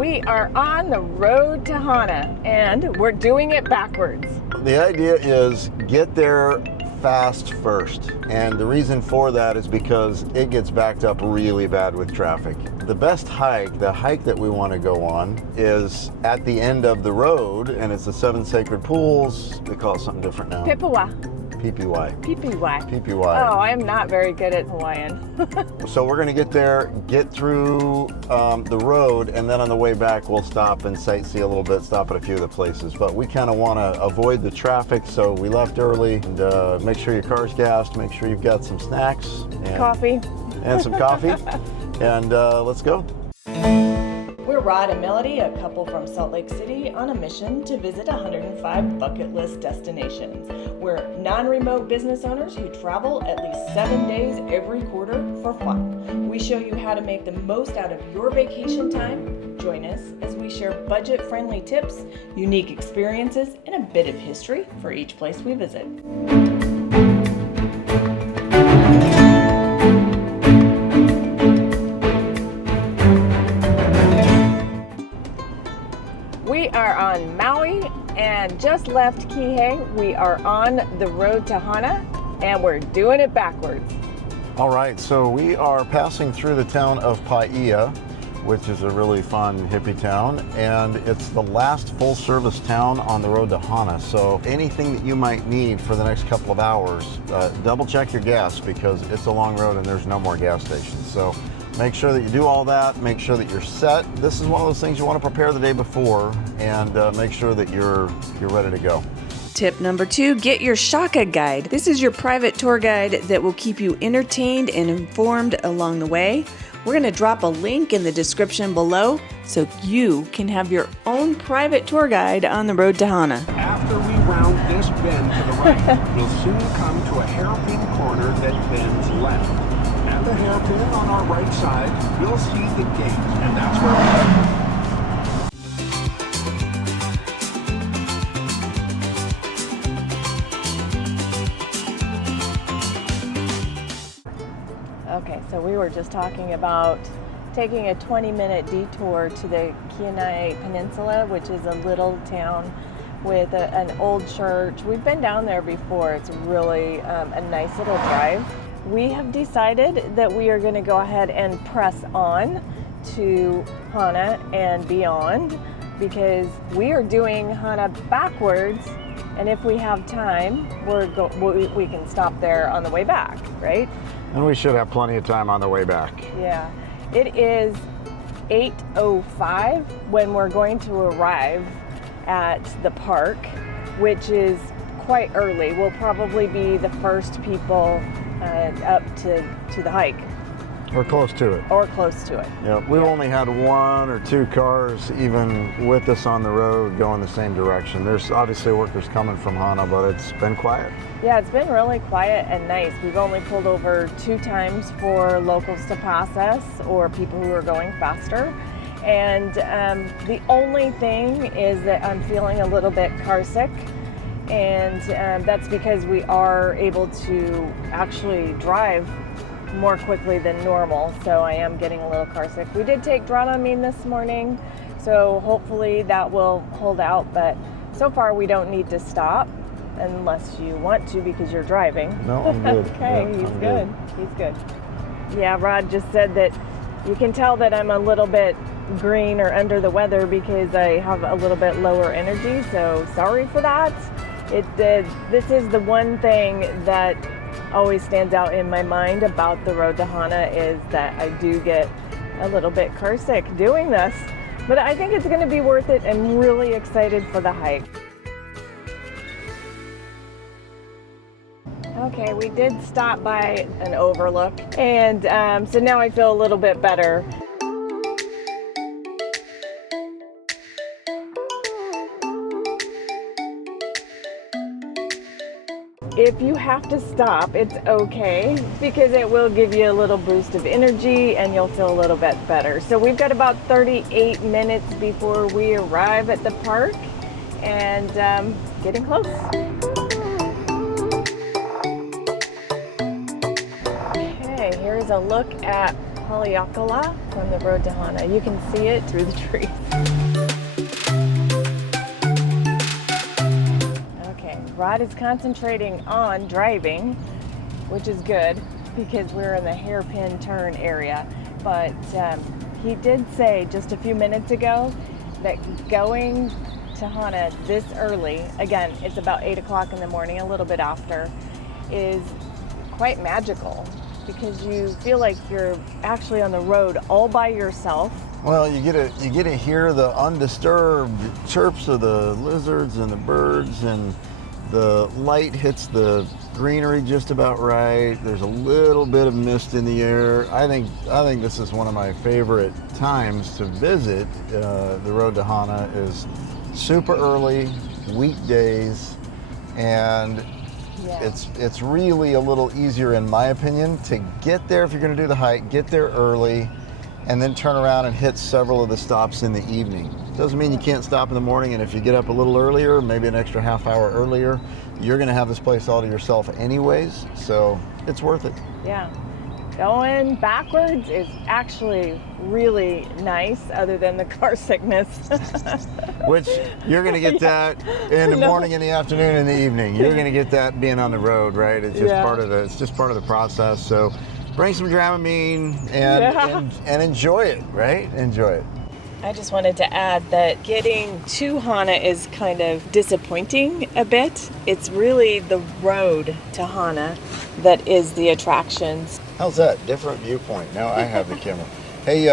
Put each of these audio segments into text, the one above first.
We are on the road to Hāna, and we're doing it backwards. The idea is get there fast first, and the reason for that is because it gets backed up really bad with traffic. The best hike, the hike that we want to go on, is at the end of the road, and it's the Seven Sacred Pools. They call it something different now. Pipawa. PPY. PPY. PPY. Oh, I'm not very good at Hawaiian. So we're going to get there, get through the road, and then on the way back we'll stop and sightsee a little bit, stop at a few of the places. But we kind of want to avoid the traffic, so we left early. And make sure your car's gassed, make sure you've got some snacks. And Coffee. And some coffee. And let's go. We're Rod and Melody, a couple from Salt Lake City, on a mission to visit 105 bucket list destinations. We're non-remote business owners who travel at least 7 days every quarter for fun. We show you how to make the most out of your vacation time. Join us as we share budget-friendly tips, unique experiences, and a bit of history for each place we visit. We are on Maui and just left Kihei. We are on the road to Hāna and we're doing it backwards. All right, so we are passing through the town of Pā'ia, which is a really fun hippie town, and it's the last full-service town on the road to Hāna. So anything that you might need for the next couple of hours, double check your gas because it's a long road and there's no more gas stations. So make sure that you do all that, make sure that you're set. This is one of those things you want to prepare the day before and make sure that you're ready to go. Tip number 2, get your Shaka guide. This is your private tour guide that will keep you entertained and informed along the way. We're going to drop a link in the description below so you can have your own private tour guide on the road to Hāna. After we round this bend to the right, we'll soon come to a hairpin corner that bends left. At the hairpin on our right side, we'll see the gate, and that's where we're headed. Okay, so we were just talking about taking a 20-minute detour to the Peninsula, which is a little town with an old church. We've been down there before. It's really a nice little drive. We have decided that we are going to go ahead and press on to Hāna and beyond because we are doing Hāna backwards, and if we have time, we can stop there on the way back, right? And we should have plenty of time on the way back. Yeah. It is 8:05 when we're going to arrive at the park, which is quite early. We'll probably be the first people up to the hike. Or close to it. Or close to it. Yeah, we've only had 1 or 2 cars even with us on the road going the same direction. There's obviously workers coming from Hāna, but it's been quiet. Yeah, it's been really quiet and nice. We've only pulled over 2 times for locals to pass us or people who are going faster. And the only thing is that I'm feeling a little bit car sick. And that's because we are able to actually drive more quickly than normal, so I am getting a little car sick. We did take Dramamine this morning, so hopefully that will hold out, but so far we don't need to stop unless you want to because you're driving. No, I'm good. Okay, yeah, he's good. He's good. Yeah, Rod just said that you can tell that I'm a little bit green or under the weather because I have a little bit lower energy, so sorry for that. This is the one thing that always stands out in my mind about the road to Hāna is that I do get a little bit car sick doing this, but I think it's going to be worth it. I'm really excited for the hike. Okay, we did stop by an Overlook, and so now I feel a little bit better. If you have to stop, it's okay because it will give you a little boost of energy and you'll feel a little bit better. So we've got about 38 minutes before we arrive at the park and getting close. Okay, here's a look at Pā'iola from the road to Hāna. You can see it through the trees. Okay, Rod is concentrating on driving, which is good because we're in the hairpin turn area. But he did say just a few minutes ago that going to Hāna this early, again, it's about 8 o'clock in the morning, a little bit after, is quite magical because you feel like you're actually on the road all by yourself. Well, you get to hear the undisturbed chirps of the lizards and the birds, and the light hits the greenery just about right. There's a little bit of mist in the air. I think this is one of my favorite times to visit the road to Hāna. Is super early, weekdays, and it's really a little easier, in my opinion, to get there if you're going to do the hike. Get there early, and then turn around and hit several of the stops in the evening. Doesn't mean you can't stop in the morning, and if you get up a little earlier, maybe an extra half hour earlier, you're going to have this place all to yourself anyways, so it's worth it. Yeah. Going backwards is actually really nice, other than the car sickness. Which you're going to get that in the morning, in the afternoon, in the evening. You're going to get that being on the road, right? It's just part of the process. So bring some Dramamine and enjoy it, right? Enjoy it. I just wanted to add that getting to Hāna is kind of disappointing a bit. It's really the road to Hāna that is the attractions. How's that? Different viewpoint. Now I have the camera. Hey,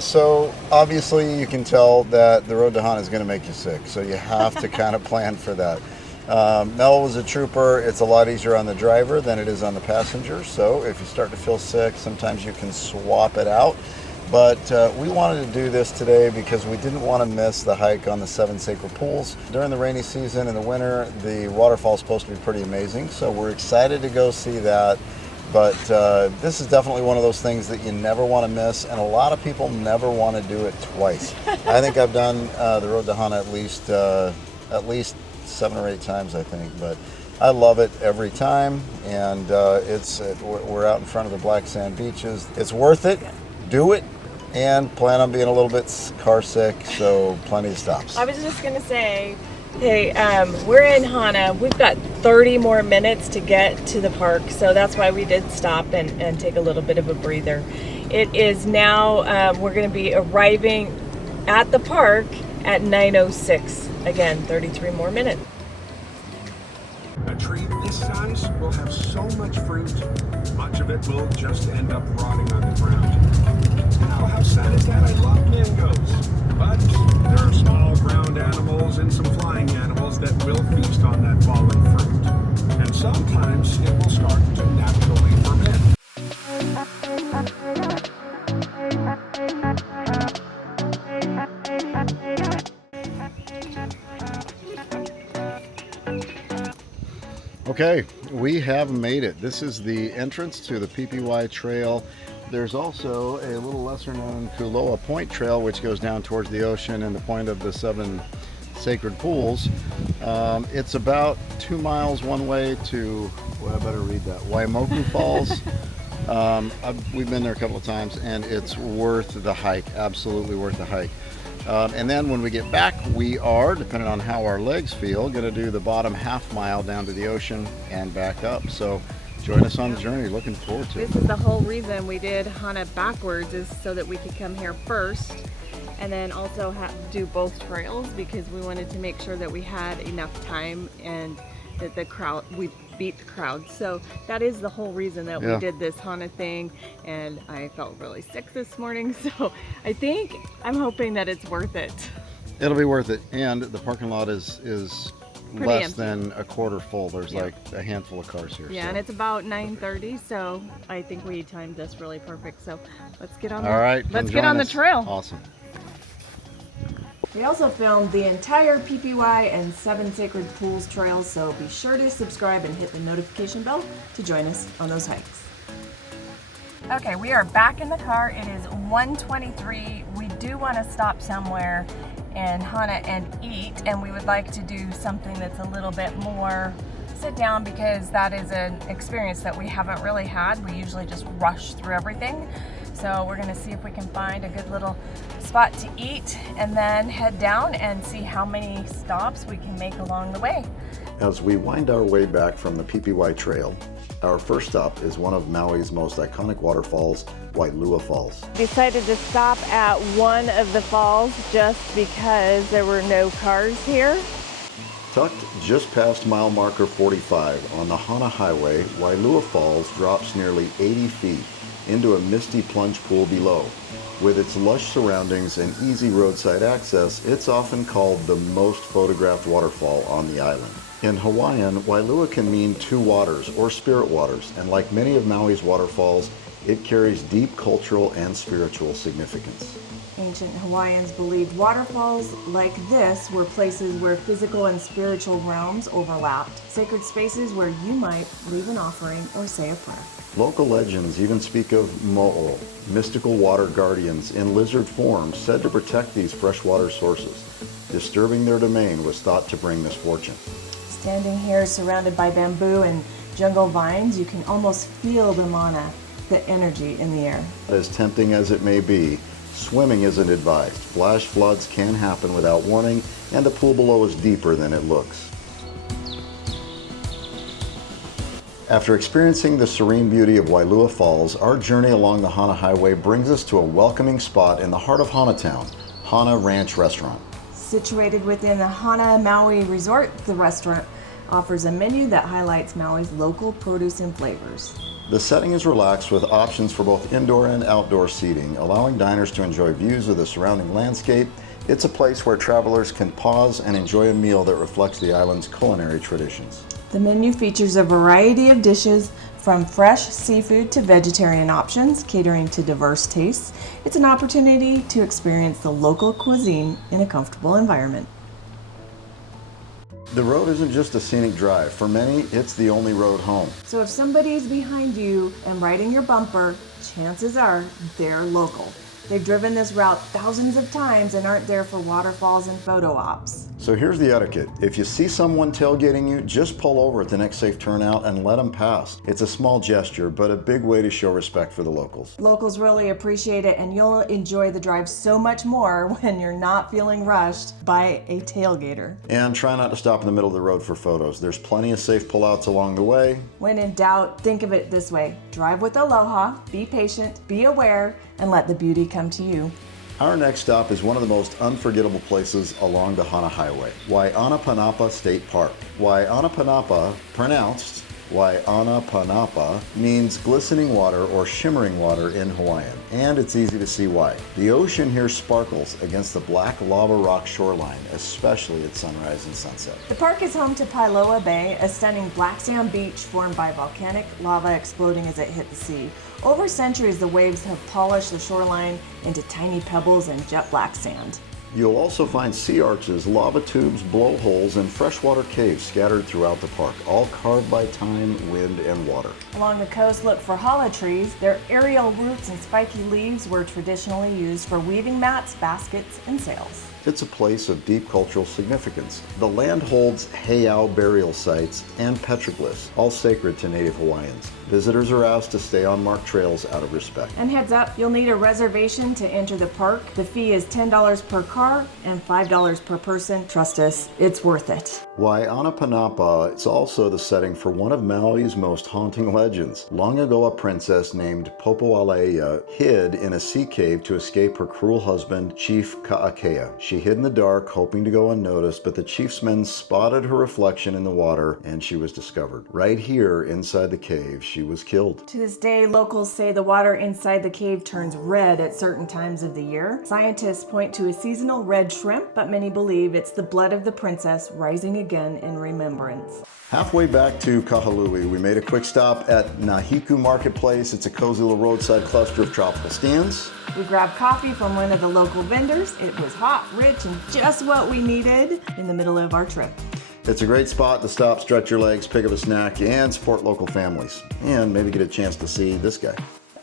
so obviously you can tell that the road to Hāna is going to make you sick, so you have to kind of plan for that. Mel was a trooper. It's a lot easier on the driver than it is on the passenger, so if you start to feel sick, sometimes you can swap it out. But we wanted to do this today because we didn't want to miss the hike on the 7 sacred pools. During the rainy season in the winter, the waterfall is supposed to be pretty amazing, so we're excited to go see that. But this is definitely one of those things that you never want to miss, and a lot of people never want to do it twice. I think I've done the road to Hāna at least 7 or 8 times, I think. But I love it every time, and we're out in front of the black sand beaches. It's worth it. Do it. And plan on being a little bit car sick, so plenty of stops. I was just going to say, hey, we're in Hāna. We've got 30 more minutes to get to the park, so that's why we did stop and take a little bit of a breather. It is now, we're going to be arriving at the park at 9:06. Again, 33 more minutes. A tree this size will have so much fruit, much of it will just end up rotting on the ground. Now, how sad is that? I love mangoes. But there are small ground animals and some flying animals that will feast on that fallen fruit. And sometimes it will start to naturally ferment. Okay, we have made it. This is the entrance to the PPY Trail. There's also a little lesser known Kuloa Point Trail, which goes down towards the ocean and the point of the 7 sacred pools. It's about 2 miles one way to, well, I better read that, Wailua Falls. We've been there a couple of times, and it's worth the hike, absolutely worth the hike. And then when we get back, we are, depending on how our legs feel, going to do the bottom half mile down to the ocean and back up. So join us on the journey. Looking forward to it. This is the whole reason we did Hāna backwards, is so that we could come here first and then also do both trails, because we wanted to make sure that we had enough time and that we beat the crowd. So that is the whole reason that we did this Hāna thing, and I felt really sick this morning, so I'm hoping that it's worth it. It'll be worth it, and the parking lot is pretty less empty. Than a quarter full. There's like a handful of cars here. Yeah, so. and it's about 9:30, so I think we timed this really perfect. So let's get on the trail. Awesome. We also filmed the entire PPY and 7 Sacred Pools trails, so be sure to subscribe and hit the notification bell to join us on those hikes. Okay, we are back in the car. It is 1:23. We do want to stop somewhere in Hāna and eat, and we would like to do something that's a little bit more sit down, because that is an experience that we haven't really had. We usually just rush through everything. So we're gonna see if we can find a good little spot to eat and then head down and see how many stops we can make along the way. As we wind our way back from the PPY Trail, our first stop is one of Maui's most iconic waterfalls, Wailua Falls. Decided to stop at one of the falls just because there were no cars here. Tucked just past mile marker 45 on the Hāna Highway, Wailua Falls drops nearly 80 feet into a misty plunge pool below. With its lush surroundings and easy roadside access, it's often called the most photographed waterfall on the island. In Hawaiian, Wailua can mean two waters or spirit waters, and like many of Maui's waterfalls, it carries deep cultural and spiritual significance. Ancient Hawaiians believed waterfalls like this were places where physical and spiritual realms overlapped, sacred spaces where you might leave an offering or say a prayer. Local legends even speak of mo'o, mystical water guardians in lizard form said to protect these freshwater sources. Disturbing their domain was thought to bring misfortune. Standing here surrounded by bamboo and jungle vines, you can almost feel the mana, the energy in the air. As tempting as it may be, swimming isn't advised. Flash floods can happen without warning, and the pool below is deeper than it looks. After experiencing the serene beauty of Wailua Falls, our journey along the Hāna Highway brings us to a welcoming spot in the heart of Hāna Town, Hāna Ranch Restaurant. Situated within the Hāna Maui Resort, the restaurant offers a menu that highlights Maui's local produce and flavors. The setting is relaxed with options for both indoor and outdoor seating, allowing diners to enjoy views of the surrounding landscape. It's a place where travelers can pause and enjoy a meal that reflects the island's culinary traditions. The menu features a variety of dishes, from fresh seafood to vegetarian options, catering to diverse tastes. It's an opportunity to experience the local cuisine in a comfortable environment. The road isn't just a scenic drive. For many, it's the only road home. So if somebody's behind you and riding your bumper, chances are they're local. They've driven this route thousands of times and aren't there for waterfalls and photo ops. So here's the etiquette. If you see someone tailgating you, just pull over at the next safe turnout and let them pass. It's a small gesture, but a big way to show respect for the locals. Locals really appreciate it, and you'll enjoy the drive so much more when you're not feeling rushed by a tailgater. And try not to stop in the middle of the road for photos. There's plenty of safe pullouts along the way. When in doubt, think of it this way. Drive with aloha, be patient, be aware, and let the beauty come to you. Our next stop is one of the most unforgettable places along the Hāna Highway, Wainapanapa State Park. Wainapanapa, pronounced Wainapanapa, means glistening water or shimmering water in Hawaiian, and it's easy to see why. The ocean here sparkles against the black lava rock shoreline, especially at sunrise and sunset. The park is home to Pā'iola Bay, a stunning black sand beach formed by volcanic lava exploding as it hit the sea. Over centuries, the waves have polished the shoreline into tiny pebbles and jet black sand. You'll also find sea arches, lava tubes, blowholes, and freshwater caves scattered throughout the park, all carved by time, wind, and water. Along the coast, look for hala trees. Their aerial roots and spiky leaves were traditionally used for weaving mats, baskets, and sails. It's a place of deep cultural significance. The land holds heiau burial sites and petroglyphs, all sacred to Native Hawaiians. Visitors are asked to stay on marked trails out of respect. And heads up, you'll need a reservation to enter the park. The fee is $10 per car and $5 per person. Trust us, it's worth it. Wainapanapa is also the setting for one of Maui's most haunting legends. Long ago, a princess named Pā'ia hid in a sea cave to escape her cruel husband, Chief Ka'akea. She hid in the dark, hoping to go unnoticed, but the chief's men spotted her reflection in the water, and she was discovered. Right here, inside the cave, she was killed. To this day, locals say the water inside the cave turns red at certain times of the year. Scientists point to a seasonal red shrimp, but many believe it's the blood of the princess rising again in remembrance. Halfway back to Kahului, we made a quick stop at Nahiku Marketplace. It's a cozy little roadside cluster of tropical stands. We grabbed coffee from one of the local vendors. It was hot, rich, and just what we needed in the middle of our trip. It's a great spot to stop, stretch your legs, pick up a snack, and support local families. And maybe get a chance to see this guy.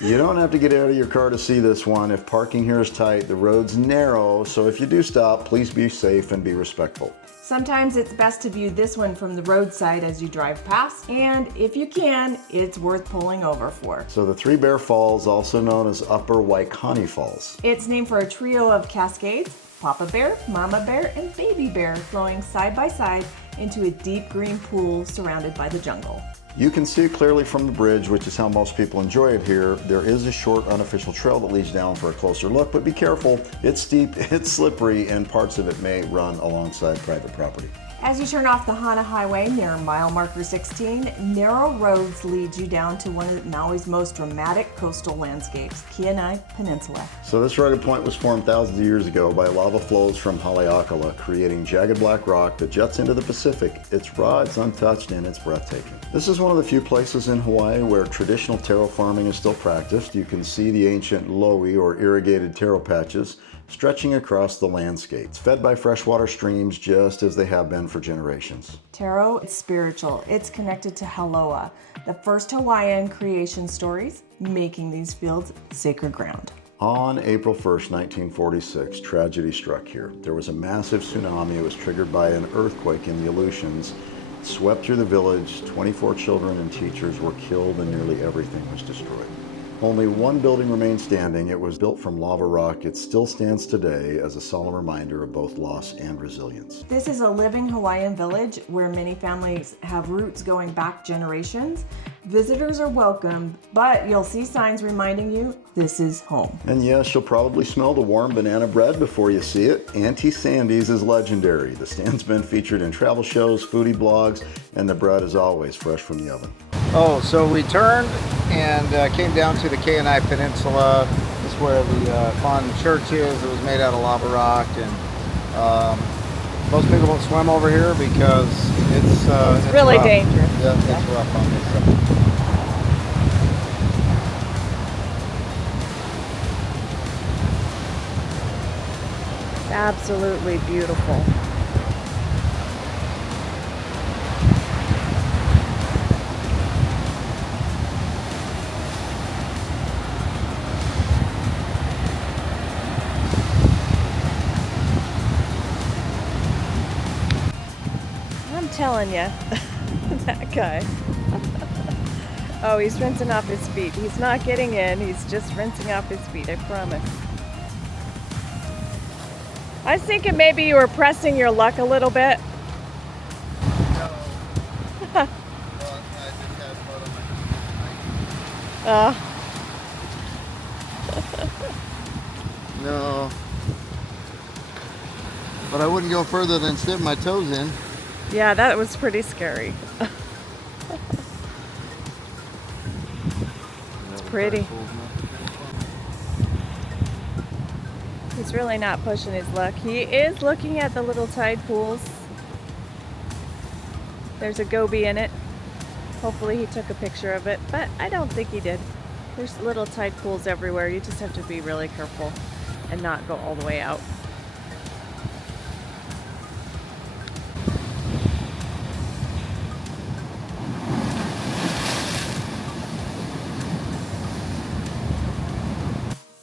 You don't have to get out of your car to see this one. If parking here is tight, the road's narrow, so if you do stop, please be safe and be respectful. Sometimes it's best to view this one from the roadside as you drive past, and if you can, it's worth pulling over for. So the Three Bear Falls, also known as Upper Waikani Falls. It's named for a trio of cascades, Papa Bear, Mama Bear, and Baby Bear, flowing side by side into a deep green pool surrounded by the jungle. You can see it clearly from the bridge, which is how most people enjoy it here. There is a short unofficial trail that leads down for a closer look, but be careful. It's steep, it's slippery, and parts of it may run alongside private property. As you turn off the Hāna Highway near mile marker 16, narrow roads lead you down to one of Maui's most dramatic coastal landscapes, Kīpahulu Peninsula. So this rugged point was formed thousands of years ago by lava flows from Haleakala, creating jagged black rock that jets into the Pacific. It's raw, it's untouched, and it's breathtaking. This is one of the few places in Hawaii where traditional taro farming is still practiced. You can see the ancient loe, or irrigated taro patches, stretching across the landscape. It's fed by freshwater streams just as they have been for generations. Taro is spiritual. It's connected to Haloa, the first Hawaiian creation stories, making these fields sacred ground. On April 1st, 1946, tragedy struck here. There was a massive tsunami. It was triggered by an earthquake in the Aleutians. It swept through the village. 24 children and teachers were killed and nearly everything was destroyed. Only one building remains standing. It was built from lava rock. It still stands today as a solemn reminder of both loss and resilience. This is a living Hawaiian village where many families have roots going back generations. Visitors are welcome, but you'll see signs reminding you this is home. And yes, you'll probably smell the warm banana bread before you see it. Auntie Sandy's is legendary. The stand's been featured in travel shows, foodie blogs, and the bread is always fresh from the oven. Oh, so we turned and came down to the Kīpahulu Peninsula. This is where the fun church is. It was made out of lava rock, and most people don't swim over here because it's really rough. dangerous. Yeah, it's rough on this side. Absolutely beautiful. I'm telling you, that guy. Oh, he's rinsing off his feet. He's not getting in, he's just rinsing off his feet, I promise. I was thinking maybe you were pressing your luck a little bit. No. Well, I just had photo. No. But I wouldn't go further than dip my toes in. Yeah, that was pretty scary. It's pretty. He's really not pushing his luck. He is looking at the little tide pools. There's a goby in it. Hopefully he took a picture of it, but I don't think he did. There's little tide pools everywhere. You just have to be really careful and not go all the way out.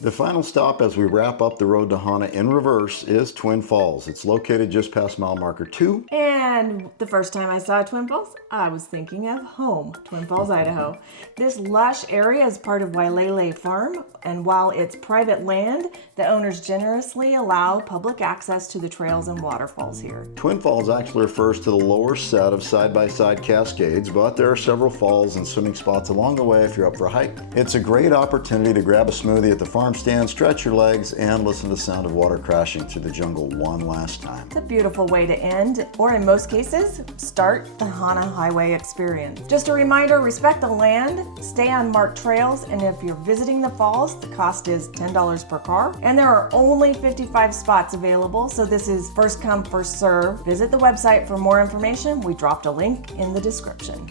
The final stop as we wrap up the road to Hāna in reverse is Twin Falls. It's located just past mile marker 2. And the first time I saw Twin Falls, I was thinking of home, Twin Falls, Idaho. This lush area is part of Wailele Farm, and while it's private land, the owners generously allow public access to the trails and waterfalls here. Twin Falls actually refers to the lower set of side-by-side cascades, but there are several falls and swimming spots along the way if you're up for a hike. It's a great opportunity to grab a smoothie at the farm stand, stretch your legs, and listen to the sound of water crashing through the jungle one last time. It's a beautiful way to end, or in most cases, start the Hāna Highway experience. Just a reminder, respect the land, stay on marked trails, and if you're visiting the falls, the cost is $10 per car, and there are only 55 spots available, so this is first come, first serve. Visit the website for more information. We dropped a link in the description.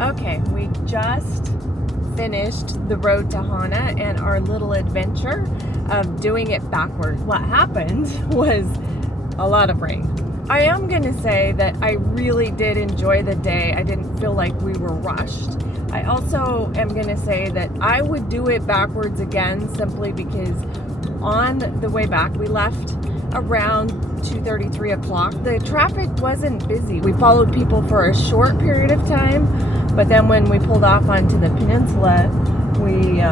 Okay, we just finished the road to Hāna and our little adventure of doing it backwards. What happened was a lot of rain. I am going to say that I really did enjoy the day. I didn't feel like we were rushed. I also am going to say that I would do it backwards again simply because on the way back we left around 2:30, 3 o'clock. The traffic wasn't busy. We followed people for a short period of time, but then when we pulled off onto the peninsula, we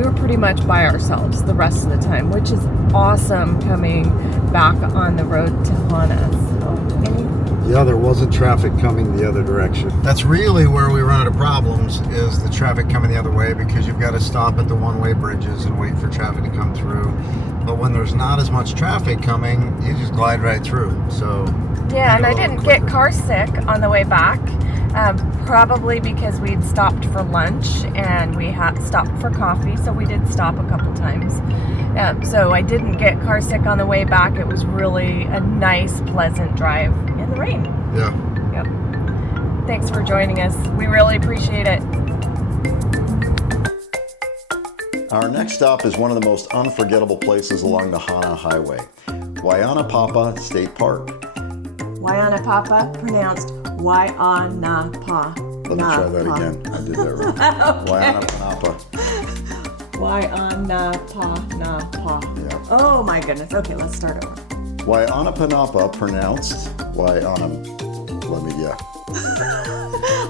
were pretty much by ourselves the rest of the time, which is awesome coming back on the road to Hāna. So, Yeah, there wasn't traffic coming the other direction. That's really where we run into problems, is the traffic coming the other way, because you've got to stop at the one-way bridges and wait for traffic to come through. But when there's not as much traffic coming, you just glide right through. So yeah, and I didn't get car sick on the way back, probably because we'd stopped for lunch and we had stopped for coffee, so we did stop a couple times. So I didn't get car sick on the way back. It was really a nice, pleasant drive in the rain. yeah. Yep. Thanks for joining us. We really appreciate it. Our next stop is one of the most unforgettable places along the Hāna Highway, Wailua State Park. Waianapapa, pronounced Waianapa. Let me try that again. I did that wrong. Waianapanapa. Yeah. Oh my goodness. Okay, let's start over. Wailua, pronounced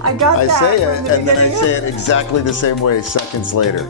I got I that. say from it, the and then I beginning. say it exactly the same way seconds later.